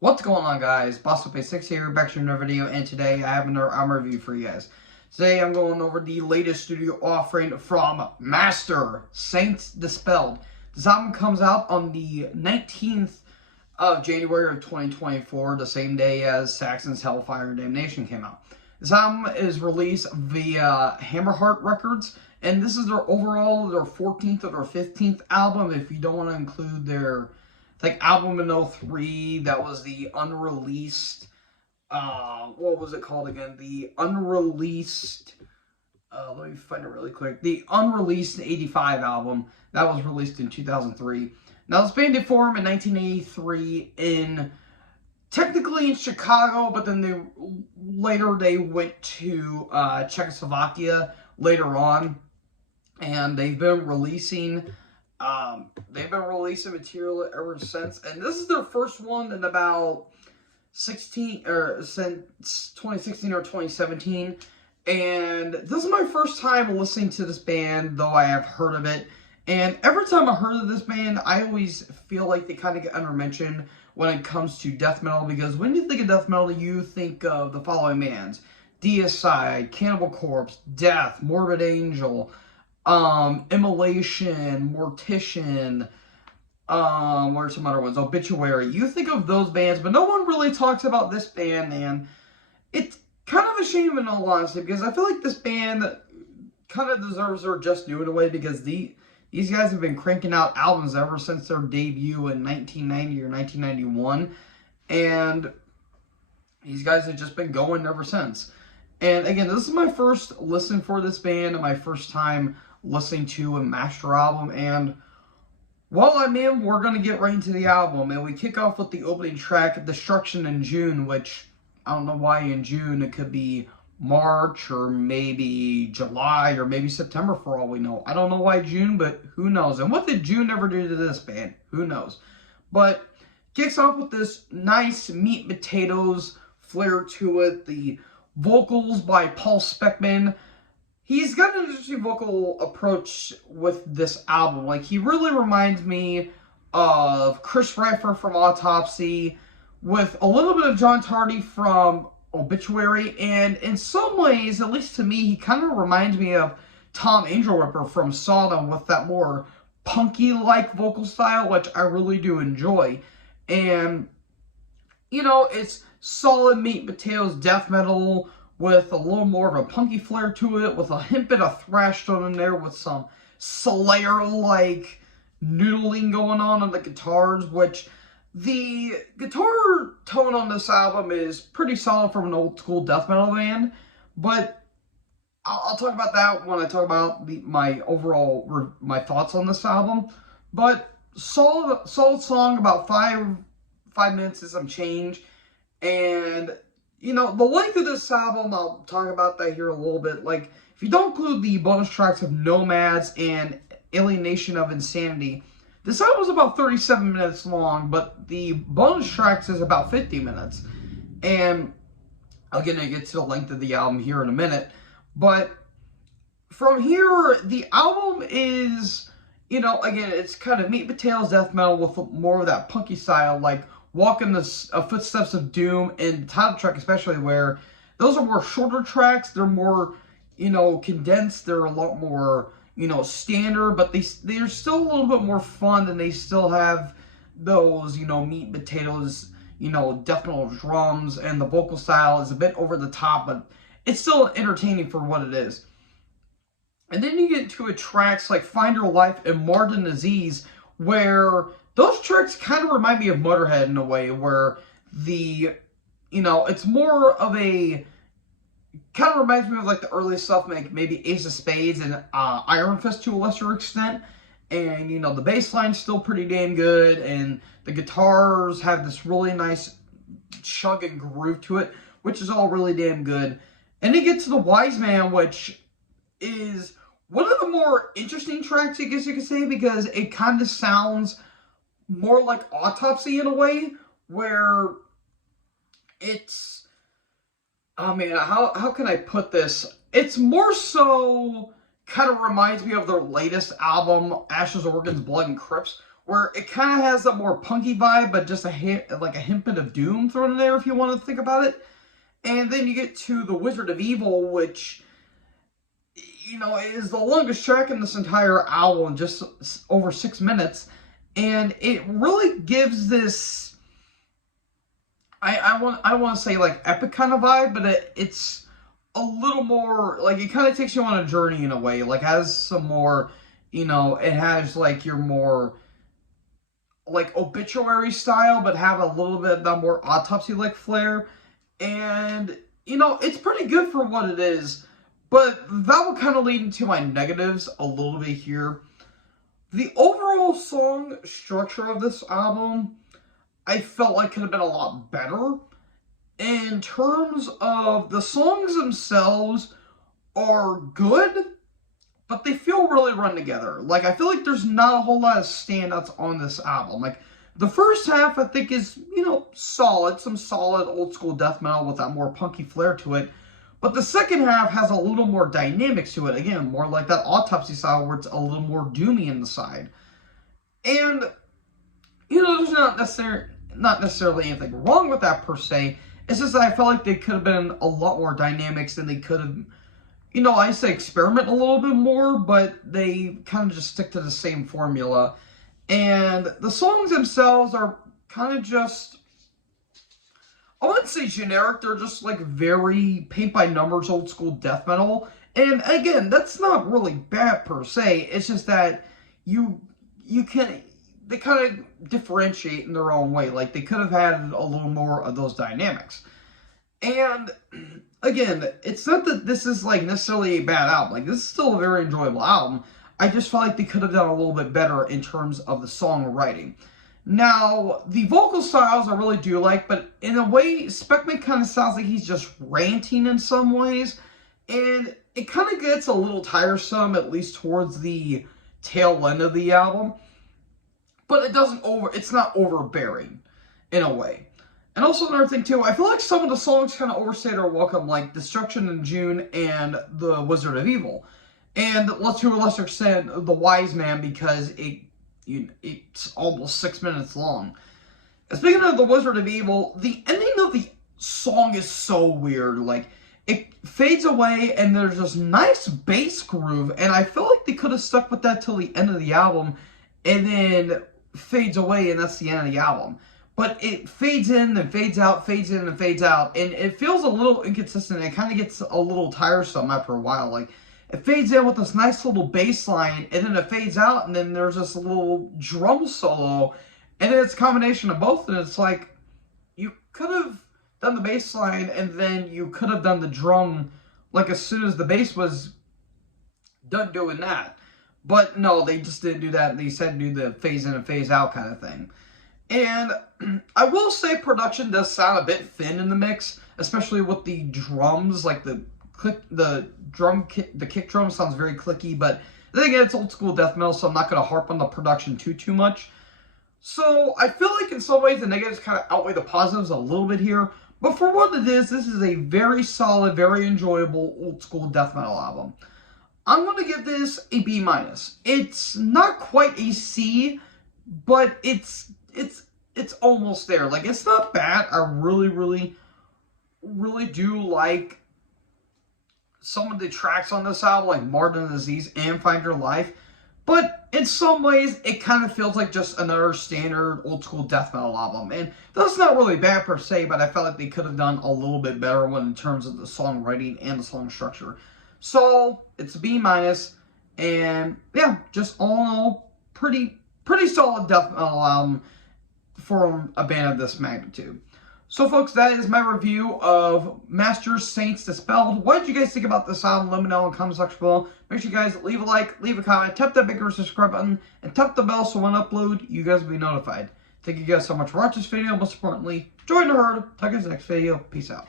What's going on, guys? Boss6 here, back to another video, and today I have another album review for you guys. Today I'm going over the latest studio offering from Master Saints Dispelled. This album comes out on the 19th of January of 2024, the same day as Saxon's Hellfire and Damnation came out. This album is released via Hammerheart Records, and this is their 14th or their 15th album if you don't want to include their album in 03, that was the unreleased, what was it called again? The unreleased, let me find it really quick. The unreleased 85 album, that was released in 2003. Now, this band did form in 1983 technically in Chicago, but then later they went to Czechoslovakia later on, and they've been releasing material ever since, and this is their first one in about since 2016 or 2017. And this is my first time listening to this band, though I have heard of it. And every time I heard of this band, I always feel like they kind of get undermentioned when it comes to death metal, because when you think of death metal, you think of the following bands: Deicide, Cannibal Corpse, Death, Morbid Angel, Immolation, Mortician, what are some other ones? Obituary. You think of those bands, but no one really talks about this band, and it's kind of a shame in all honesty, because I feel like this band kind of deserves their just due in a way, because these guys have been cranking out albums ever since their debut in 1990 or 1991, and these guys have just been going ever since. And again, this is my first listen for this band, and my first time listening to a Master album. And while I'm in, we're going to get right into the album, and we kick off with the opening track, Destruction in June, which I don't know why in June. It could be March or maybe July or maybe September for all we know. I don't know why June, but who knows? And what did June ever do to this band? Who knows? But kicks off with this nice meat and potatoes flair to it. The vocals by Paul Speckman. He's got an interesting vocal approach with this album. Like, he really reminds me of Chris Radford from Autopsy, with a little bit of John Tardy from Obituary, and in some ways, at least to me, he kind of reminds me of Tom Angelripper from Sodom, with that more punky-like vocal style, which I really do enjoy. And, you know, it's solid meat and potatoes death metal with a little more of a punky flair to it, with a hint bit of thrash thrown in there, with some Slayer-like noodling going on the guitars, which the guitar tone on this album is pretty solid from an old school death metal band, but I'll talk about that when I talk about my thoughts on this album. But solid song, about five minutes and some change. And you know, the length of this album, I'll talk about that here a little bit. Like, if you don't include the bonus tracks of Nomads and Alienation of Insanity, this album is about 37 minutes long, but the bonus tracks is about 50 minutes. And again, I get to the length of the album here in a minute. But from here, the album is, you know, again, it's kind of meat and potatoes death metal with more of that punky style, like Walking the Footsteps of Doom, and the title track especially, where those are more shorter tracks. They're more, you know, condensed. They're a lot more, you know, standard, but they're still a little bit more fun, and they still have those, you know, meat and potatoes, you know, death metal drums, and the vocal style is a bit over the top, but it's still entertaining for what it is. And then you get to tracks like Find Your Life and Martyr Disease, where those tracks kind of remind me of Motorhead in a way, where you know, it's more of a, kind of reminds me of like the early stuff, like maybe Ace of Spades and Iron Fist to a lesser extent. And, you know, the bass line's still pretty damn good, and the guitars have this really nice chug and groove to it, which is all really damn good. And it gets to the Wise Man, which is one of the more interesting tracks, I guess you could say, because it kind of sounds more like Autopsy in a way, where it's, oh man, how can I put this? It's more so kind of reminds me of their latest album, Ashes, Organs, Blood, and Crypts, where it kind of has a more punky vibe, but just a hint, like a hint of doom thrown in there if you want to think about it. And then you get to The Wizard of Evil, which, you know, is the longest track in this entire album, just over 6 minutes. And it really gives this, I want to say like epic kind of vibe, but it's a little more, like it kind of takes you on a journey in a way, like has some more, you know, it has like your more like obituary style, but have a little bit of that more autopsy-like flair. And, you know, it's pretty good for what it is, but that will kind of lead into my negatives a little bit here. The overall song structure of this album, I felt like could have been a lot better. In terms of the songs themselves are good, but they feel really run together. Like, I feel like there's not a whole lot of standouts on this album. Like, the first half, I think, is, you know, solid. Some solid old-school death metal with that more punky flair to it. But the second half has a little more dynamics to it. Again, more like that autopsy style where it's a little more doomy in the side. And, you know, there's not necessarily anything wrong with that, per se. It's just that I felt like they could have been a lot more dynamics than they could have. You know, I say experiment a little bit more, but they kind of just stick to the same formula. And the songs themselves are kind of just, I wouldn't say generic, they're just like very paint-by-numbers old school death metal. And again, that's not really bad per se, it's just that they kind of differentiate in their own way. Like, they could have had a little more of those dynamics. And again, it's not that this is like necessarily a bad album. Like, this is still a very enjoyable album. I just felt like they could have done a little bit better in terms of the songwriting. Now, the vocal styles I really do like, but in a way, Speckman kind of sounds like he's just ranting in some ways. And it kind of gets a little tiresome, at least towards the tail end of the album. But it's not overbearing in a way. And also another thing too, I feel like some of the songs kind of overstay their welcome, like Destruction in June and The Wizard of Evil. And to a lesser extent, The Wise Man, because it's almost 6 minutes long. And speaking of The Wizard of Evil, the ending of the song is so weird. Like, it fades away and there's this nice bass groove, and I feel like they could have stuck with that till the end of the album, and then fades away, and that's the end of the album. But it fades in, then fades out, fades in, and fades out. And it feels a little inconsistent. It kind of gets a little tiresome after a while. Like, it fades in with this nice little bass line, and then it fades out, and then there's this little drum solo. And then it's a combination of both. And it's like, you could have done the bass line, and then you could have done the drum, like, as soon as the bass was done doing that. But no, they just didn't do that. They said do the phase in and phase out kind of thing. And I will say production does sound a bit thin in the mix, especially with the drums. Like the kick drum sounds very clicky, but then again, it's old school death metal, so I'm not going to harp on the production too much. So I feel like in some ways the negatives kind of outweigh the positives a little bit here. But for what it is, this is a very solid, very enjoyable old school death metal album. I'm going to give this a B-. It's not quite a C, but it's almost there. Like, it's not bad. I really do like some of the tracks on this album, like Martyr Disease and Find Your Life. But in some ways, it kind of feels like just another standard old school death metal album. And that's not really bad per se, but I felt like they could have done a little bit better in terms of the songwriting and the song structure. So it's a B-. And yeah, just all in all, pretty solid death metal album for a band of this magnitude. So folks, that is my review of Masters, Saints, Dispelled. What did you guys think about this album? Let me know in the comment section below. Make sure you guys leave a like, leave a comment, tap that bigger subscribe button, and tap the bell so when I upload, you guys will be notified. Thank you guys so much for watching this video. Most importantly, join the herd. Talk to you in the next video. Peace out.